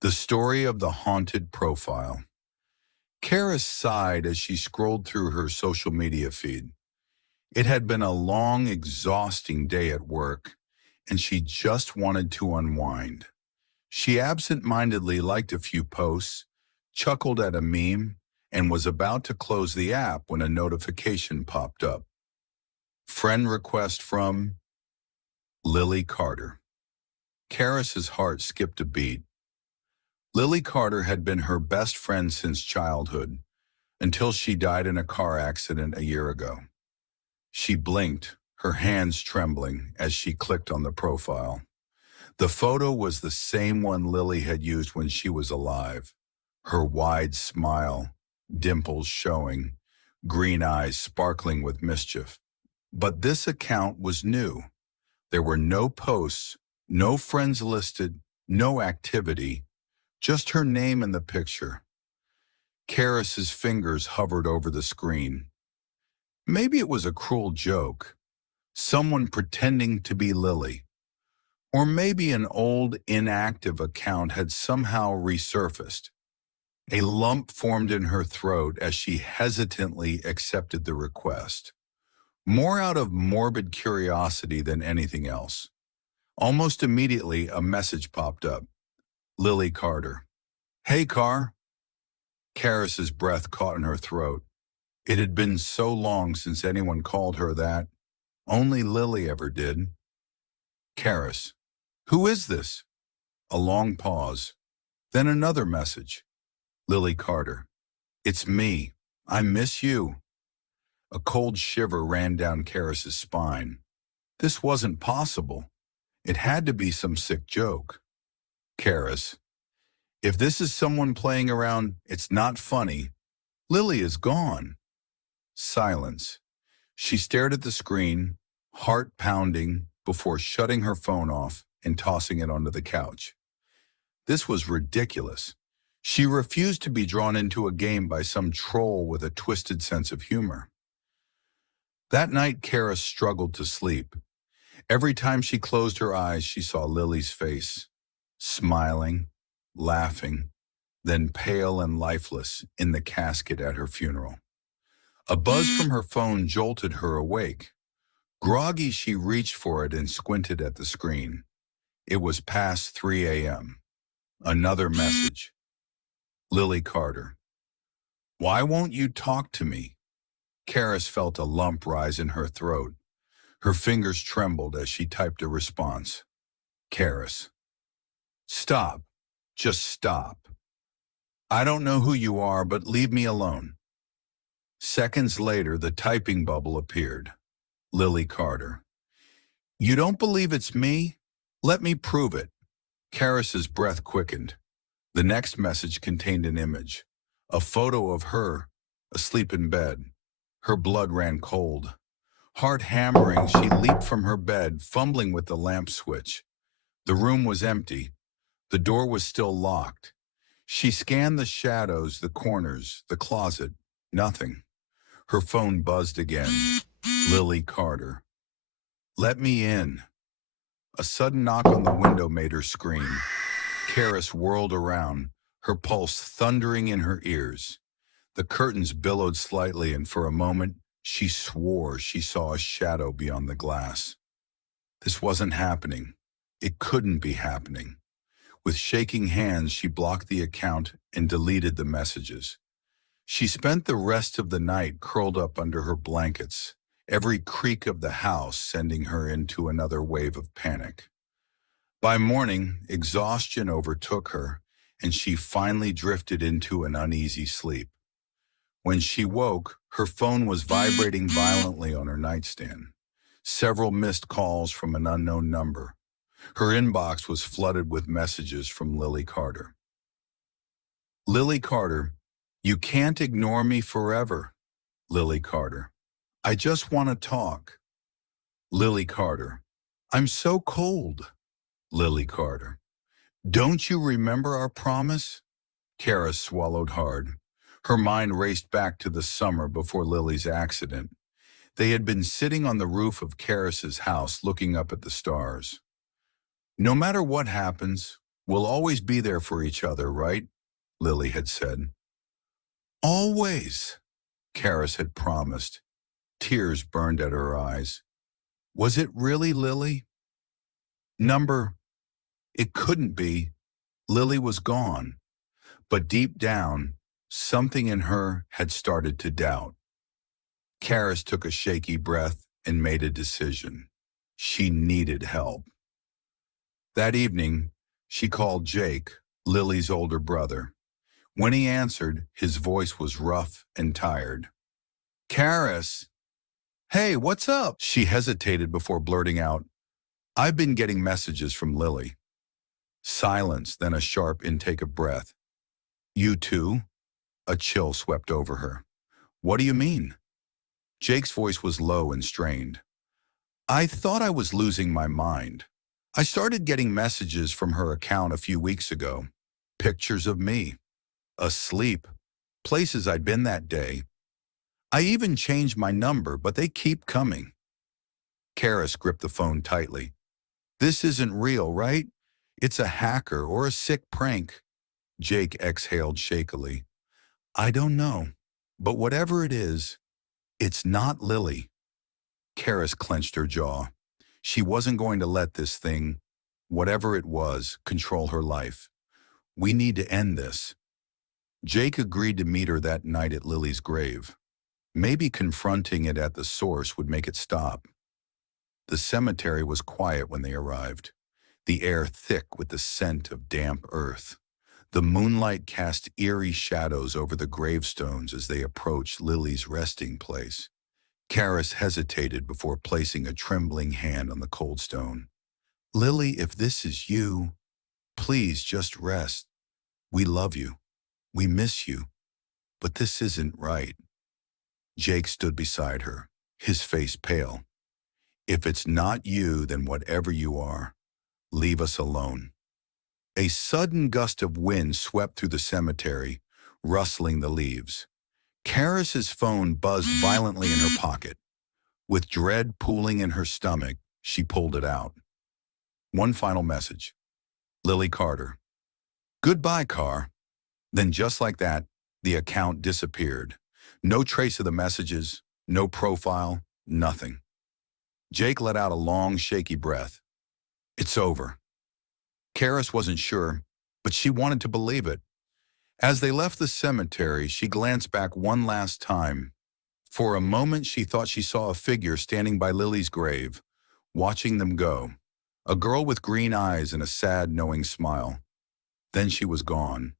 The story of the haunted profile. Caris sighed as she scrolled through her social media feed. It had been a long, exhausting day at work, and she just wanted to unwind. She absent-mindedly liked a few posts, chuckled at a meme, and was about to close the app when a notification popped up. Friend request from Lily Carter. Caris's heart skipped a beat. Lily Carter had been her best friend since childhood, until she died in a car accident a year ago. She blinked, her hands trembling, as she clicked on the profile. The photo was the same one Lily had used when she was alive. Her wide smile, dimples showing, green eyes sparkling with mischief. But this account was new. There were no posts, no friends listed, no activity, just her name in the picture. Caris's fingers hovered over the screen. Maybe it was a cruel joke, someone pretending to be Lily. Or maybe an old, inactive account had somehow resurfaced. A lump formed in her throat as she hesitantly accepted the request, more out of morbid curiosity than anything else. Almost immediately, a message popped up. Lily Carter. Hey, Car. Caris's breath caught in her throat. It had been so long since anyone called her that. Only Lily ever did. Caris. Who is this? A long pause. Then another message. Lily Carter. It's me. I miss you. A cold shiver ran down Caris's spine. This wasn't possible. It had to be some sick joke. Caris. If this is someone playing around, it's not funny. Lily is gone. Silence. She stared at the screen, heart pounding, before shutting her phone off and tossing it onto the couch. This was ridiculous. She refused to be drawn into a game by some troll with a twisted sense of humor. That night, Caris struggled to sleep. Every time she closed her eyes, she saw Lily's face, smiling, laughing, then pale and lifeless in the casket at her funeral. A buzz from her phone jolted her awake. Groggy, she reached for it and squinted at the screen. It was past 3 a.m. Another message. Lily Carter. Why won't you talk to me? Caris felt a lump rise in her throat. Her fingers trembled as she typed a response. Caris. Stop. Just stop. I don't know who you are, but leave me alone. Seconds later, the typing bubble appeared. Lily Carter. You don't believe it's me? Let me prove it. Caris's breath quickened. The next message contained an image, a photo of her, asleep in bed. Her blood ran cold. Heart hammering, she leaped from her bed, fumbling with the lamp switch. The room was empty. The door was still locked. She scanned the shadows, the corners, the closet. Nothing. Her phone buzzed again. Lily Carter. Let me in. A sudden knock on the window made her scream. Caris whirled around, her pulse thundering in her ears. The curtains billowed slightly, and for a moment, she swore she saw a shadow beyond the glass. This wasn't happening. It couldn't be happening. With shaking hands, she blocked the account and deleted the messages. She spent the rest of the night curled up under her blankets, every creak of the house sending her into another wave of panic. By morning, exhaustion overtook her, and she finally drifted into an uneasy sleep. When she woke, her phone was vibrating violently on her nightstand. Several missed calls from an unknown number. Her inbox was flooded with messages from Lily Carter. Lily Carter, you can't ignore me forever. Lily Carter, I just want to talk. Lily Carter, I'm so cold. Lily Carter, don't you remember our promise? Caris swallowed hard. Her mind raced back to the summer before Lily's accident. They had been sitting on the roof of Caris's house looking up at the stars. No matter what happens, We'll always be there for each other, right? Lily had said. Always, Caris had promised. Tears burned at her eyes. Was it really Lily? Number, it couldn't be. Lily was gone. But deep down, something in her had started to doubt. Caris took a shaky breath and made a decision. She needed help. That evening, she called Jake, Lily's older brother. When he answered, his voice was rough and tired. Caris, hey, what's up? She hesitated before blurting out, I've been getting messages from Lily. Silence, then a sharp intake of breath. You too? A chill swept over her. What do you mean? Jake's voice was low and strained. I thought I was losing my mind. I started getting messages from her account a few weeks ago. Pictures of me. Asleep. Places I'd been that day. I even changed my number, but they keep coming. Caris gripped the phone tightly. This isn't real, right? It's a hacker or a sick prank. Jake exhaled shakily. I don't know, but whatever it is, it's not Lily. Caris clenched her jaw. She wasn't going to let this thing, whatever it was, control her life. We need to end this. Jake agreed to meet her that night at Lily's grave. Maybe confronting it at the source would make it stop. The cemetery was quiet when they arrived, the air thick with the scent of damp earth. The moonlight cast eerie shadows over the gravestones as they approached Lily's resting place. Caris hesitated before placing a trembling hand on the cold stone. Lily, if this is you, please just rest. We love you. We miss you. But this isn't right. Jake stood beside her, his face pale. If it's not you, then whatever you are, leave us alone. A sudden gust of wind swept through the cemetery, rustling the leaves. Caris's phone buzzed violently in her pocket. With dread pooling in her stomach, she pulled it out. One final message. Lily Carter. Goodbye, Car. Then just like that, the account disappeared. No trace of the messages, no profile, nothing. Jake let out a long, shaky breath. It's over. Caris wasn't sure, but she wanted to believe it. As they left the cemetery, she glanced back one last time. For a moment, she thought she saw a figure standing by Lily's grave, watching them go. A girl with green eyes and a sad, knowing smile. Then she was gone.